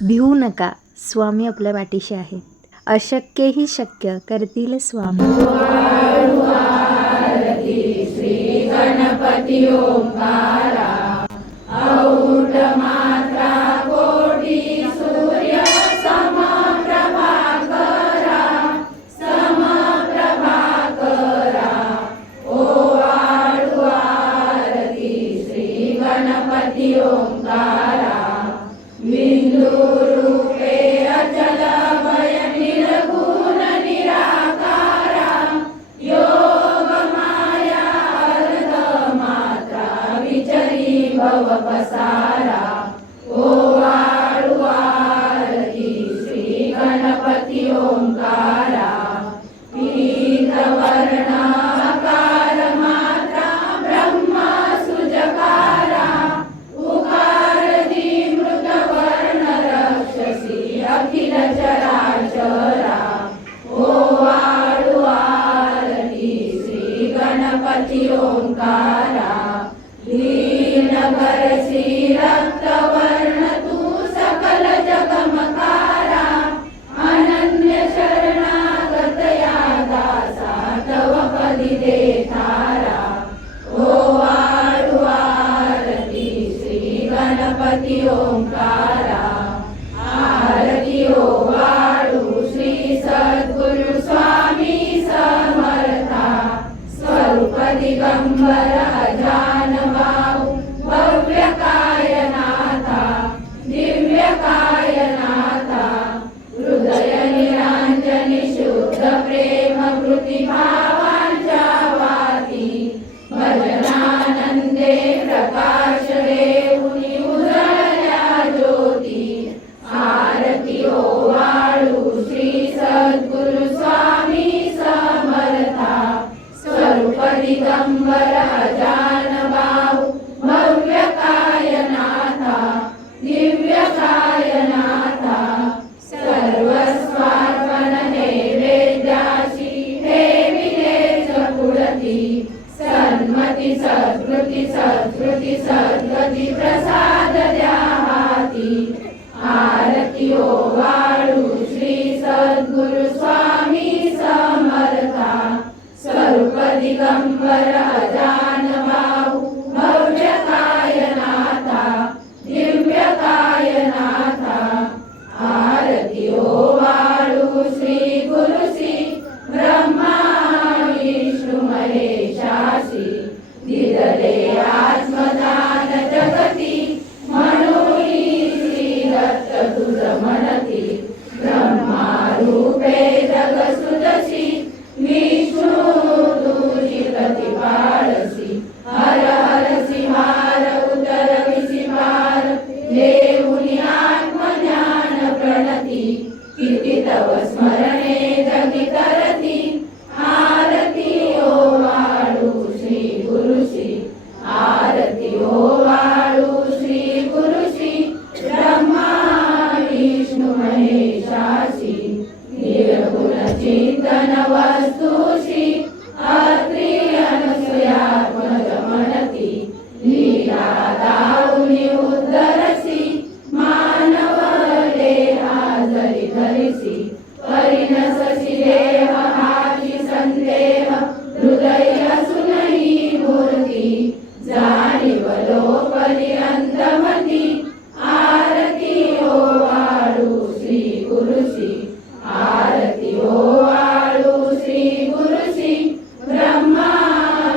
भिवू नका, स्वामी आपल्या पाठीशी आहेत. अशक्यही शक्य करतील स्वामी. श्री गणपती ओंकारा, औढ मात्रा कोटी सूर्य समप्रभा करा, ओ आळू आरती श्री गणपती ओंकारा. बिंदू रूपे अचल भय निर्गुण निराकारा, योग माया अर्ध मात्रा विचरी भव पसारा. ओ आळू आरती श्री गणपती ओंकारा. पीत वर्ण आकार मात्रा ब्रह्म सुजकारा, उकार मृत वर्ण रक्षसी अखिल चराचरा. ओ आळू आरती श्री गणपती ओंकारा. दीन भरसी रक्तवर्ण तू सकल जगमकारा, अनन्य शरणागत या दासा तव पदी दे थारा. ओ आळू आरती श्री गणपती ओंकारा. आरती ओ आळू श्री सद्गुरु स्वामी समर्था, स्वरूप दिगंबर अजान बाहू भव्य कायनाथा, दिव्य कायनाथा. हृदय निरांजनी शुद्ध प्रेम कृती भावांच्या वाती, भजनानंदे प्रकाश देऊनी उजळल्या ज्योती. आरती ओ आळू श्री सद्गुरु स्वामी समर्था, स्वरूप दिगंबर अजान बाहू भव्य कायनाथा, दिव्य कायनाथा. सर्वस्वार्पण नैवेद्याशी ठेविलेच पुढती, सन्मती सत्कृती सत्कृती सद्गती प्रसाद द्या हाती. आरती ओ आळू श्री सद्गुरु स्वामी समर्था, स्वरूप दिगंबर अजान बाहू भव्य कायनाथा, दिव्य कायनाथा. आरती ओ आळू श्री गुरुसी ब्रह्मा विष्णू महेशासी, दिदले आत्मदान जगती, म्हणून श्री दत्त तुझ म्हणती. ब्रह्मा रूपे जग सुदशी, विष्णू तुझी प्रतिपाळसी. हर हरसी हार उतरविसी पार, देऊनी आत्मज्ञान प्रणती. किती तव स्मरणे जगी करती, आरती ओ आळू श्री गुरुशी. आरती ओ आळू श्री गुरुशी, ब्रह्मा विष्णू महेशासी. निर्गुण चिंतन वस्तुशी, अत्री अनसूयात्मज म्हणती. लीला दाऊनी उद्धरसी, मानव देहा जरी धरिसी. परिणससी देह हाची संदेह, हृदय असूनही मूर्ती. जाणीव लोपली अंतमती, आरती ओ आळू श्री गुरुशी. आरती ओ आळू श्री गुरुशी, ब्रह्मा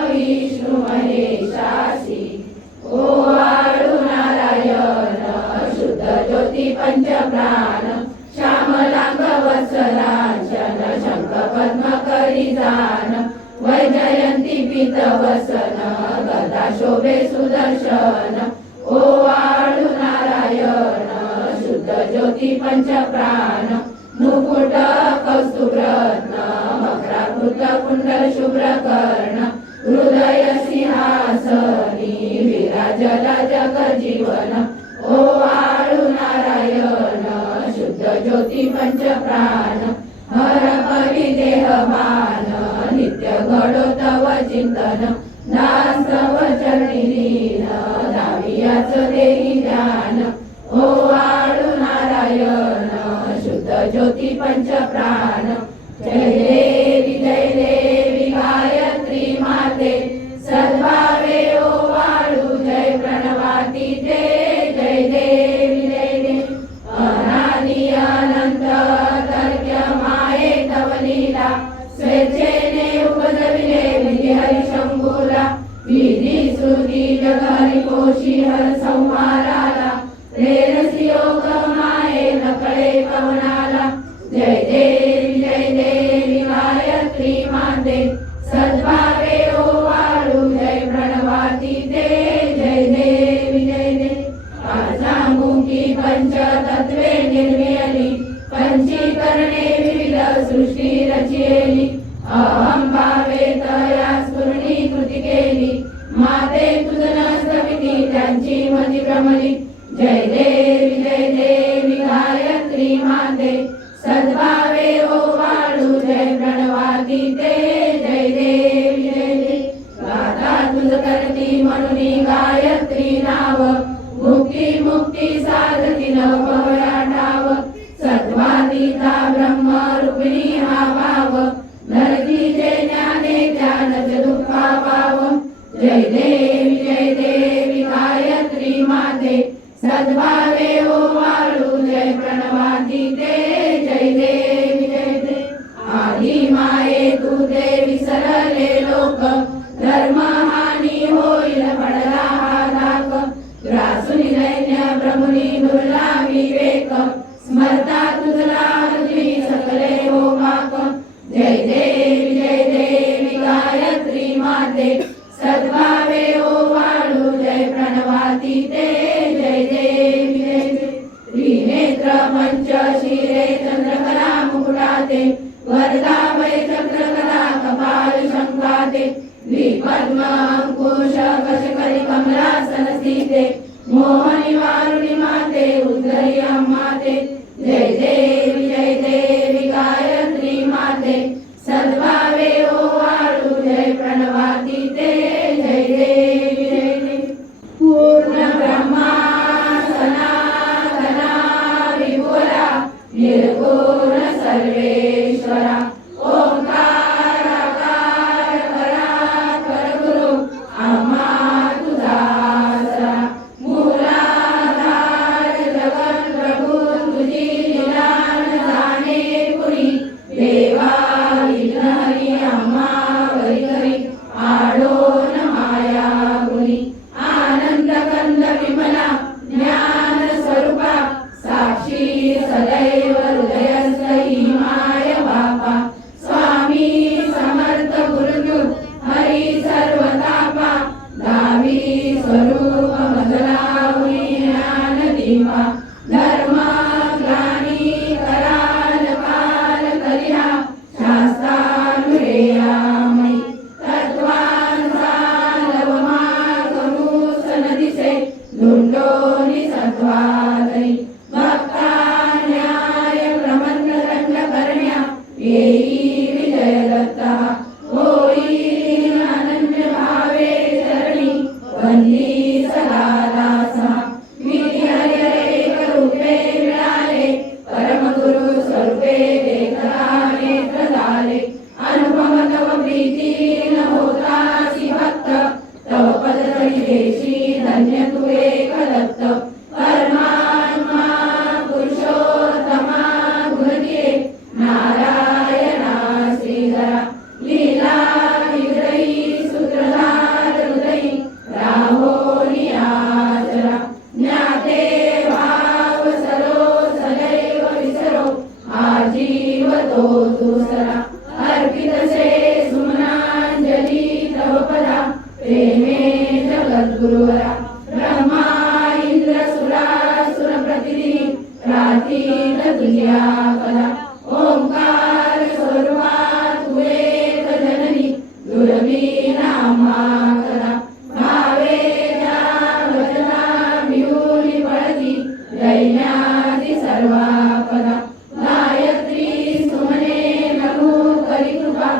विष्णू महेशासी. ओ आळू नारायण शुद्ध ज्योती पंचप्राण, श्यामलांग वत्सलांचन शंख पद्म करी जान. वैजयंती पीत वसन, गदा शोभे सुदर्शन. ओ आळू नारायण शुद्ध ज्योती पंचप्राण, मुकुट कौस्तुभ रत्न मकराकृत कुंडल शुभ्र कर्ण. हृदय सिंहासनी विराजला जग जीवन. ओ आळू नारायण शुद्ध ज्योती पंचप्राण, हर परी देहमान नित्य घडो तव चिंतन. दास तव चरणी लीन, दावियाच देही ध्यान. ओ आळू नारायण ज्योती पंच प्राण जय देवी गायत्री माते सद्भावे ओवाळू जय प्रणवातीते जय देवी अनादि अनंत तर्क्य माये तव लीला स्वेच्छेने उपजविले विधी हरिशंभूला विधी श्रुती जग हरिकोशी हर संहाराला प्रेरसी योग माये नकळे पवनाला जय देवी गायत्री माते सद्भावे ओवाळू जय प्रणवातीते जय देवी पाचामुखी पंचतत्वे निर्मियली पंचीकरणे विविध सृष्टी रचियली अहं भावे तया स्फुरणी कृती केली माते तुझं नसविती त्यांची मती भ्रमली जय देवी गायत्री माते सद्भावे ओवाळू जय प्रणवातीते जय देवी गाता तुझ करती म्हणून गायत्री नाव मुक्ती साधती नवया ठाव सत्वातीता ब्रह्म रूपिणी हा भाव धरती जे ज्ञाने ज्ञानच दुःखा पाव जय देवी गायत्री माते सद्भावे ओवाळू जय प्रणवातीते जय देवी आधी माये तू देवी सरले लोक धर्म हानी होईल पडला हा धाक ग्रासुनी दैन्य ब्रह्मणी दुर्ला विवेक स्मरता तुझला तुझी सकले हो पाक जय देवी गायत्री माते सद्भावे ओवाळू जय प्रणवातीते जय देवी त्रिनेत्र पंचशिरे चंद्रकला मुकुटाते वरदाभय चक्रकला कपाल शंकाते द्विपद्म अंकुश कशकरी कमलासन सीते मोहनी वारुणी माते उद्धरी माते जय देवी गायत्री माते सद्भावे ओवाळू जय प्रणवातीते जय देवी पूर्ण ब्रह्मा सनातना विपुला निर्गुण सर्वेश्वरा ओंकार परात्पर गुरु आम्हा तुझा आसरा मूलाधार जगत प्रभू तुझी लीला न जाणे कुणी देवा हरी आम्हा वरी आडोन माया गुणी आनंद कंद विमला ज्ञान स्वरूपा साक्षी सदैव हृदयस्थी माय बापा स्वामी समर्थ गुरुदूत हरी सर्वतापा दावी स्वरूप मजलावी ज्ञान दीपा धर्म ग्लानी कराल काल करिया शास्त्रानुरेयामयी तत्वांचा लवमार्गमुस नदिसे धुंडोनी सत्वादरी भक्ता न्याय प्रमंड दंड करण्या येई विजय दत्ता होई अनन्य भावे चरणी वंदी सदा दासा विधी हरी एक रूपे मिळाले परमगुरु स्वरूपे देखता नेत्र झाले अनुपम तव प्रीती न होतासी भक्त तव पद तरी देशी धन्य तू एक दत्त परमात्मा पुरुषोत्तमा गुणदिये नारायणा श्रीधरा लीला विग्रही सूत्रधार हृदयी राहोनी आचरा ज्ञाते भाव सरो सदैव विसरो आजीव तो दुसरा अर्पितसे सुमनांजली तव पदा प्रेमे जगद्गुरुवरा ब्रह्मा इंद्र सुरासुर प्रतिदिनी प्रार्थीत तुझ्या कला ओंकार स्वरूपा तू एक जननी दुर्वी नामा कला भावे त्या वचना मिळून पळती दैन्यादी सर्वा पदा गायत्री सुमने नमो करी कृपा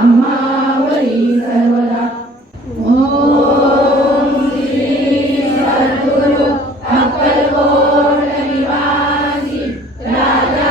आम्हावरी सर्वदा ओम श्री सद्गुरु अक्कलकोट निवासी राजा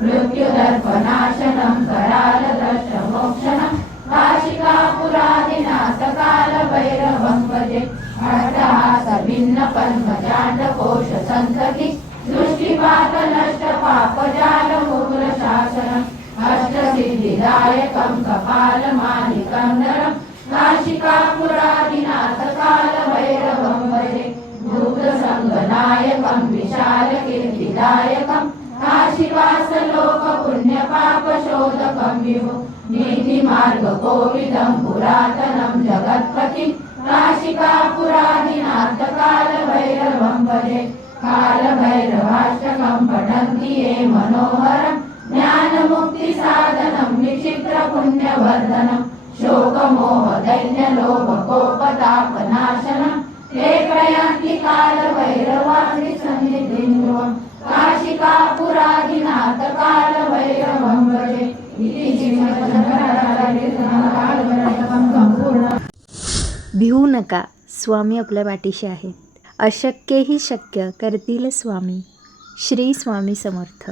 मृत्युदर्पनाशनं करालदर्शमोक्षणं काशिकापुरादिनाथ कालभैरवं भजे अट्टहासभिन्नपद्मजाण्डकोशसन्तति दृष्टिपातनष्टपापजालमुग्रशासनम् अष्टसिद्धिदायकं कपालमालिकं नरं काशिकापुरादिनाथ कालभैरवं भजे भूतसङ्गनायकं विशालकीर्तिदायकं काशीवासलोकपुण्यपापशोधकं विभो नीतिमार्गकोविदं पुरातनं जगत्पतिं काशिकापुरादिनाथ कालभैरवं भजे कालभैरवाष्टकं पठन्ति ये मनोहरं ज्ञानमुक्तिसाधनं विचित्रपुण्यवर्धनं शोकमोहदैन्यलोभकोपतापनाशनं ते प्रयान्ति कालभैरवादिसन्निधिं काशिकापुरादिनाथ कालभैरवं भजे इति श्रीमद् भिवू नका, स्वामी आपल्या पाठीशी आहेत. अशक्यही शक्य करतील स्वामी. श्री स्वामी समर्थ.